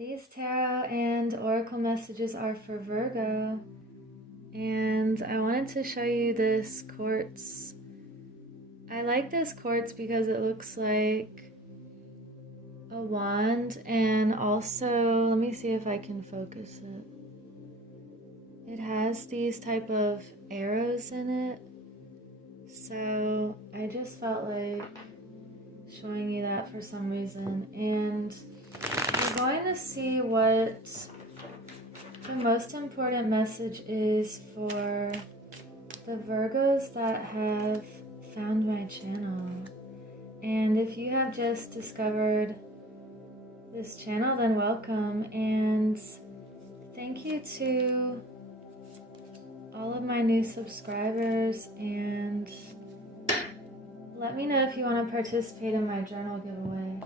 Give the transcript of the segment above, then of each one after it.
These tarot and oracle messages are for Virgo, and I wanted to show you this quartz. I like this quartz because it looks like a wand, and also, let me see if I can focus it. It has these type of arrows in it, so I just felt like showing you that for some reason. And we're going to see what the most important message is for the Virgos that have found my channel. And if you have just discovered this channel, then welcome, and thank you to all of my new subscribers, and let me know if you want to participate in my journal giveaway.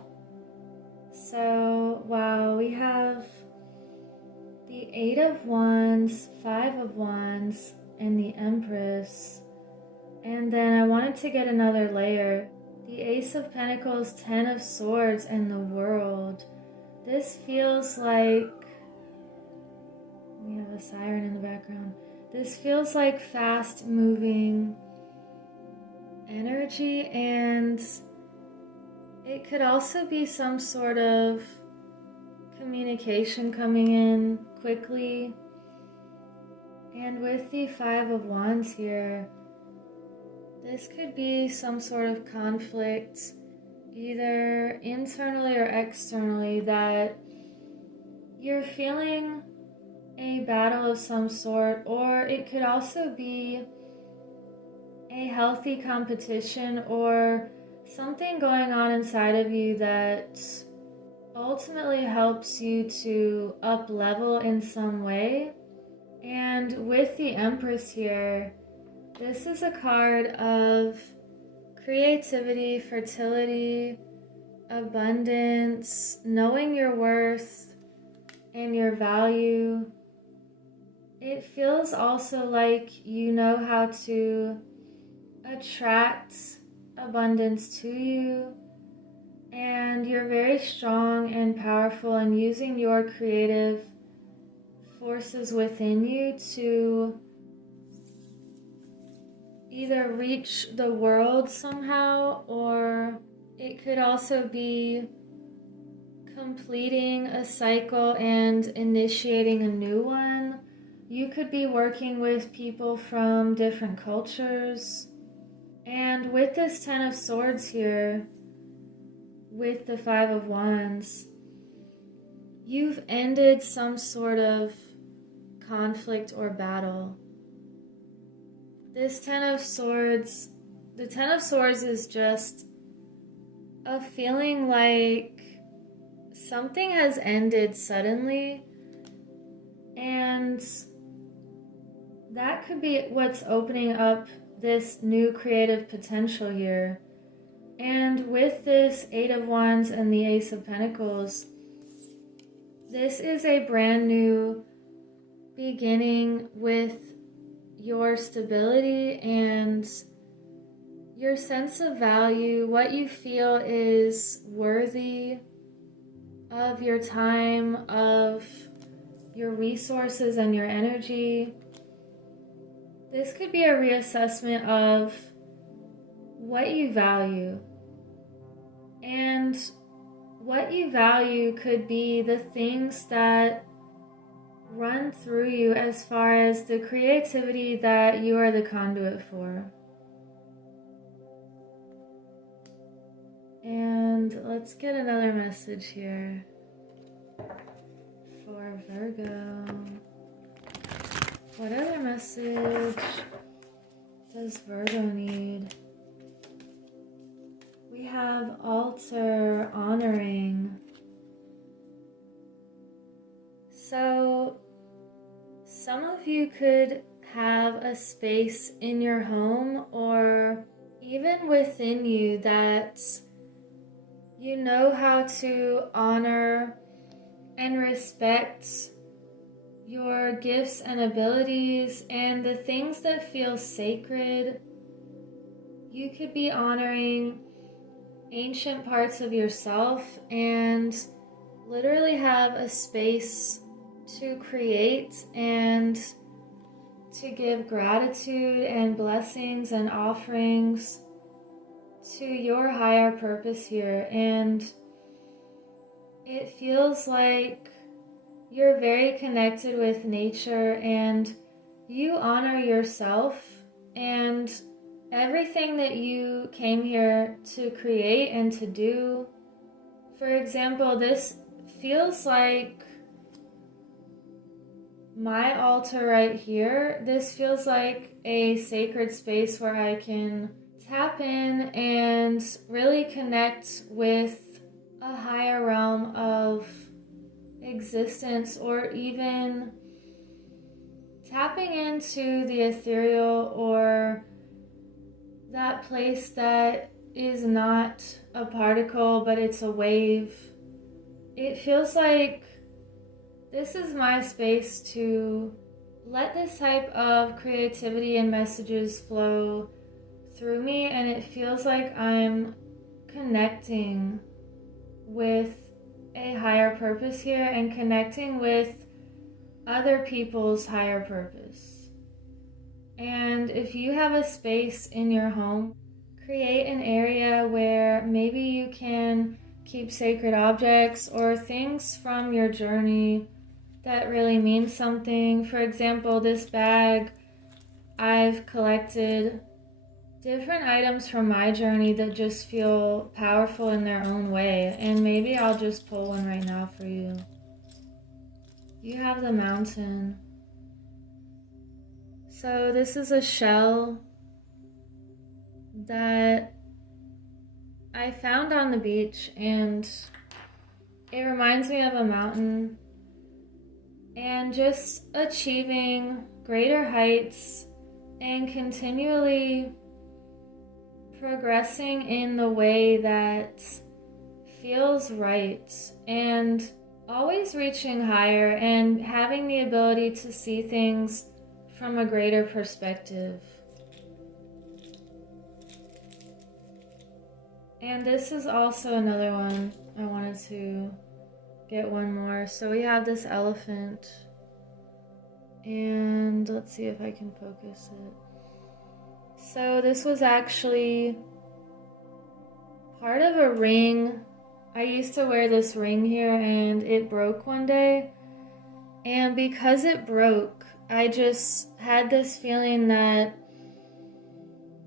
So, wow, we have the 8 of Wands, 5 of Wands, and the Empress. And then I wanted to get another layer. The Ace of Pentacles, 10 of Swords, and the World. This feels like... we have a siren in the background. This feels like fast-moving energy, and it could also be some sort of communication coming in quickly. And with the 5 of Wands here, this could be some sort of conflict, either internally or externally, that you're feeling a battle of some sort, or it could also be a healthy competition or something going on inside of you that ultimately helps you to up level in some way. And with the Empress here, this is a card of creativity, fertility, abundance, knowing your worth and your value. It feels also like you know how to attract abundance to you, and you're very strong and powerful in using your creative forces within you to either reach the world somehow, or it could also be completing a cycle and initiating a new one. You could be working with people from different cultures. And with this 10 of Swords here, with the 5 of Wands, you've ended some sort of conflict or battle. This 10 of Swords, the 10 of Swords is just a feeling like something has ended suddenly, and that could be what's opening up this new creative potential here. And with this 8 of Wands and the Ace of Pentacles, this is a brand new beginning with your stability and your sense of value, what you feel is worthy of your time, of your resources and your energy. This could be a reassessment of what you value. And what you value could be the things that run through you as far as the creativity that you are the conduit for. And let's get another message here for Virgo. What other message does Virgo need? We have altar, honoring. So some of you could have a space in your home or even within you that you know how to honor and respect your gifts and abilities and the things that feel sacred. You could be honoring ancient parts of yourself and literally have a space to create and to give gratitude and blessings and offerings to your higher purpose here. And it feels like you're very connected with nature and you honor yourself and everything that you came here to create and to do. For example, this feels like my altar right here. This feels like a sacred space where I can tap in and really connect with a higher realm of existence, or even tapping into the ethereal, or that place that is not a particle but it's a wave. It feels like this is my space to let this type of creativity and messages flow through me, and it feels like I'm connecting with a higher purpose here and connecting with other people's higher purpose. And if you have a space in your home, create an area where maybe you can keep sacred objects or things from your journey that really mean something. For example, this bag, I've collected different items from my journey that just feel powerful in their own way. And maybe I'll just pull one right now for you. You have the mountain. So this is a shell that I found on the beach, and it reminds me of a mountain and just achieving greater heights and continually progressing in the way that feels right, and always reaching higher and having the ability to see things from a greater perspective. And this is also another one. I wanted to get one more. So we have this elephant, and let's see if I can focus it. So this was actually part of a ring. I used to wear this ring here, and it broke one day. And because it broke, I just had this feeling that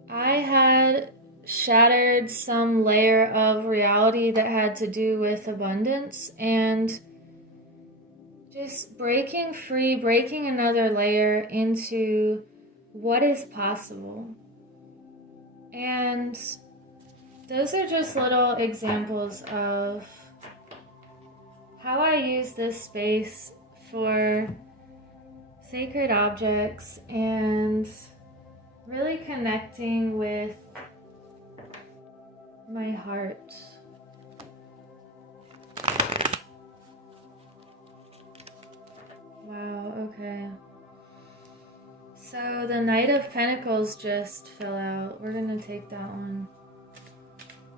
I had shattered some layer of reality that had to do with abundance, and just breaking free, breaking another layer into what is possible. And those are just little examples of how I use this space for sacred objects and really connecting with my heart. Wow, okay. So the Knight of Pentacles just fell out. We're gonna take that one.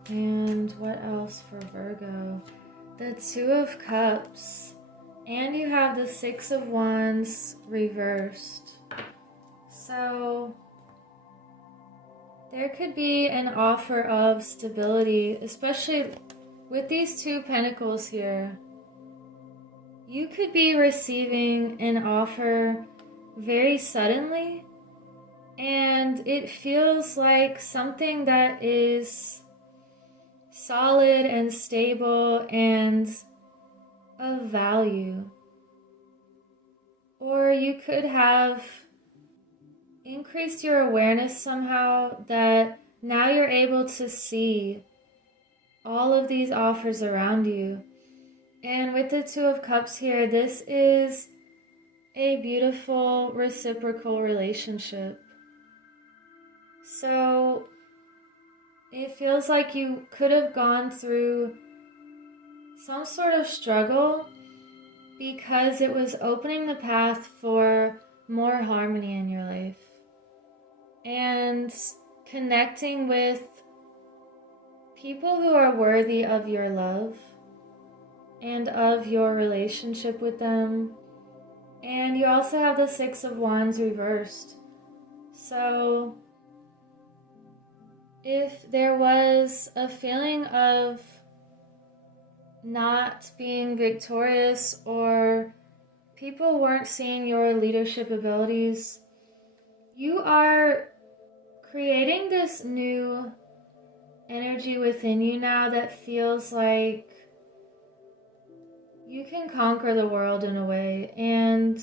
And what else for Virgo? The Two of Cups. And you have the Six of Wands reversed. So there could be an offer of stability, especially with these two pentacles here. You could be receiving an offer very suddenly, and it feels like something that is solid and stable and of value. Or you could have increased your awareness somehow that now you're able to see all of these offers around you. And with the Two of Cups here, this is a beautiful reciprocal relationship. So it feels like you could have gone through some sort of struggle because it was opening the path for more harmony in your life and connecting with people who are worthy of your love. and of your relationship with them. And you also have the Six of Wands reversed. So if there was a feeling of not being victorious or people weren't seeing your leadership abilities, you are creating this new energy within you now that feels like you can conquer the world in a way. And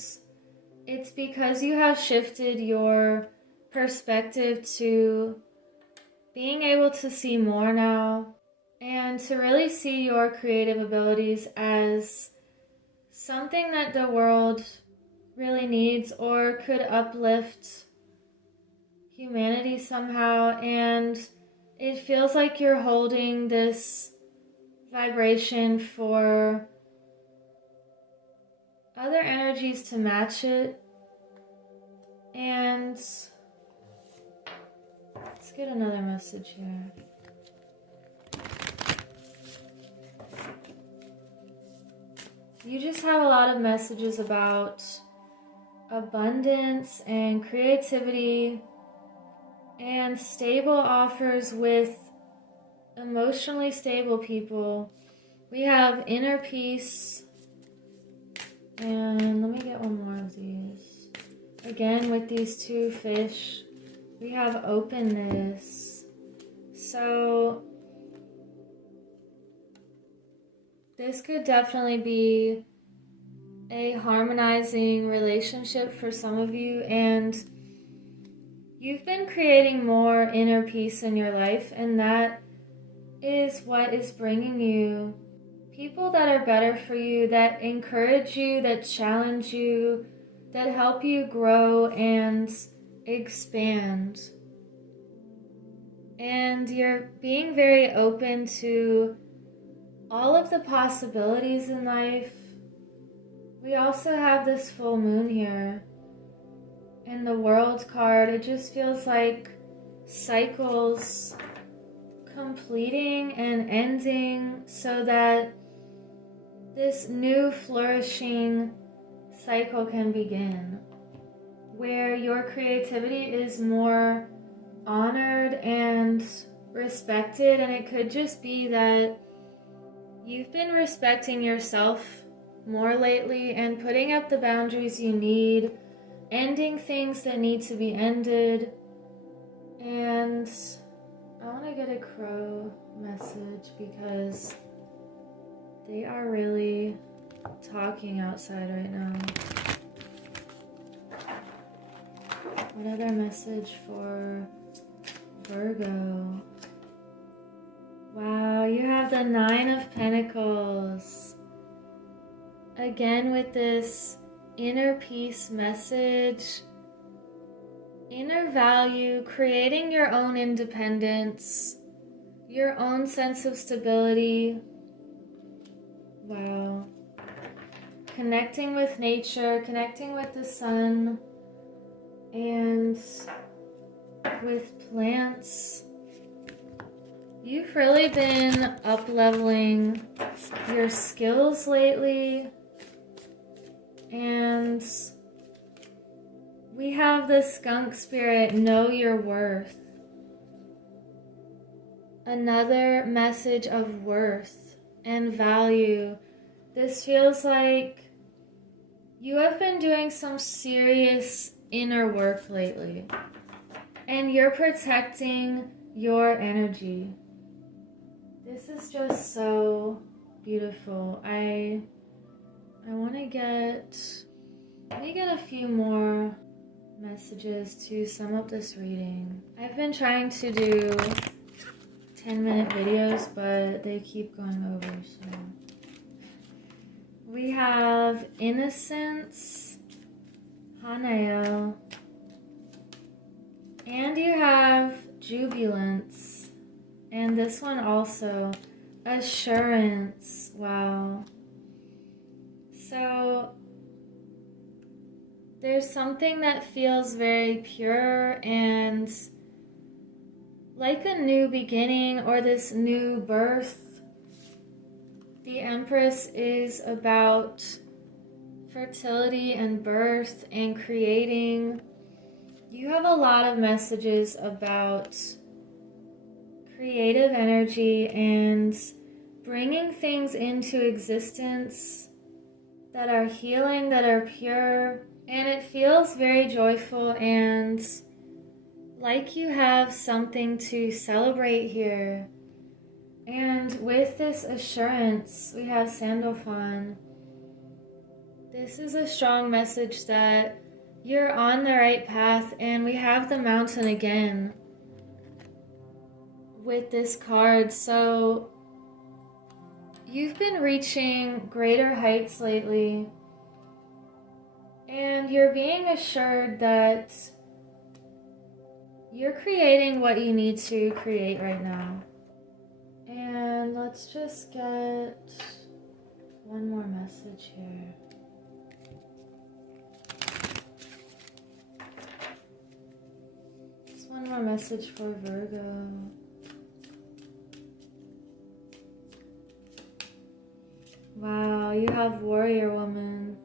it's because you have shifted your perspective to being able to see more now and to really see your creative abilities as something that the world really needs or could uplift humanity somehow. And it feels like you're holding this vibration for other energies to match it. And let's get another message here. You just have a lot of messages about abundance and creativity and stable offers with emotionally stable people. We have inner peace, and let me get one more of these. Again, with these two fish, we have openness. So this could definitely be a harmonizing relationship for some of you, and you've been creating more inner peace in your life, and that is what is bringing you people that are better for you, that encourage you, that challenge you, that help you grow and expand. And you're being very open to all of the possibilities in life. We also have this full moon here. In the World card, it just feels like cycles completing and ending so that this new flourishing cycle can begin, where your creativity is more honored and respected. And it could just be that you've been respecting yourself more lately and putting up the boundaries you need, ending things that need to be ended. And I want to get a crow message because they are really talking outside right now. What other message for Virgo? Wow, you have the Nine of Pentacles. Again with this inner peace message, inner value, creating your own independence, your own sense of stability. Wow. Connecting with nature, connecting with the sun, and with plants. You've really been up-leveling your skills lately. And we have the skunk spirit, know your worth. Another message of worth and value. This feels like you have been doing some serious inner work lately, and you're protecting your energy. This is just so beautiful. I want to let me get a few more messages to sum up this reading. I've been trying to do 10-minute videos, but they keep going over, so. We have Innocence, Hanael, and you have Jubilance, and this one also, Assurance. Wow. So there's something that feels very pure and like a new beginning or this new birth. The The Empress is about fertility and birth and creating. You have a lot of messages about creative energy and bringing things into existence that are healing, that are pure, and it feels very joyful and like you have something to celebrate here. And with this assurance, we have Sandalphon. This is a strong message that you're on the right path, and we have the Mountain again with this card. So you've been reaching greater heights lately, and you're being assured that you're creating what you need to create right now. And let's just get one more message here. Just one more message for Virgo. Wow, you have Warrior Woman.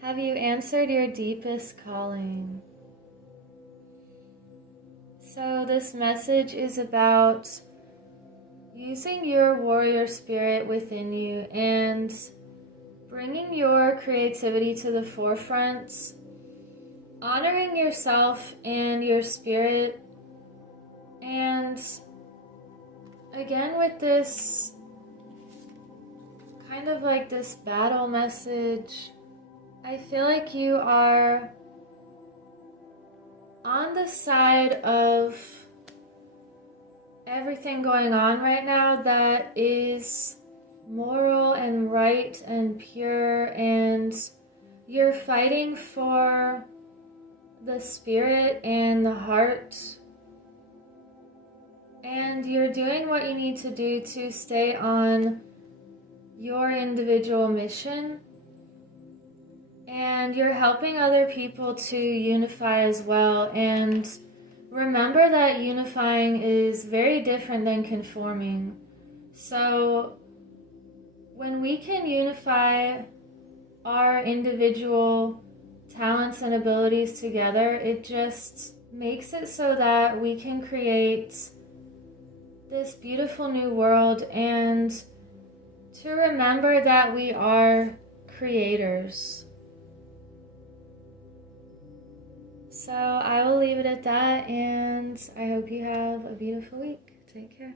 Have you answered your deepest calling? So this message is about using your warrior spirit within you and bringing your creativity to the forefront, honoring yourself and your spirit, and again with this kind of like this battle message, I feel like you are on the side of everything going on right now that is moral and right and pure, and you're fighting for the spirit and the heart, and you're doing what you need to do to stay on your individual mission. And you're helping other people to unify as well. And remember that unifying is very different than conforming. So when we can unify our individual talents and abilities together, it just makes it so that we can create this beautiful new world, and to remember that we are creators. So I will leave it at that, and I hope you have a beautiful week. Take care.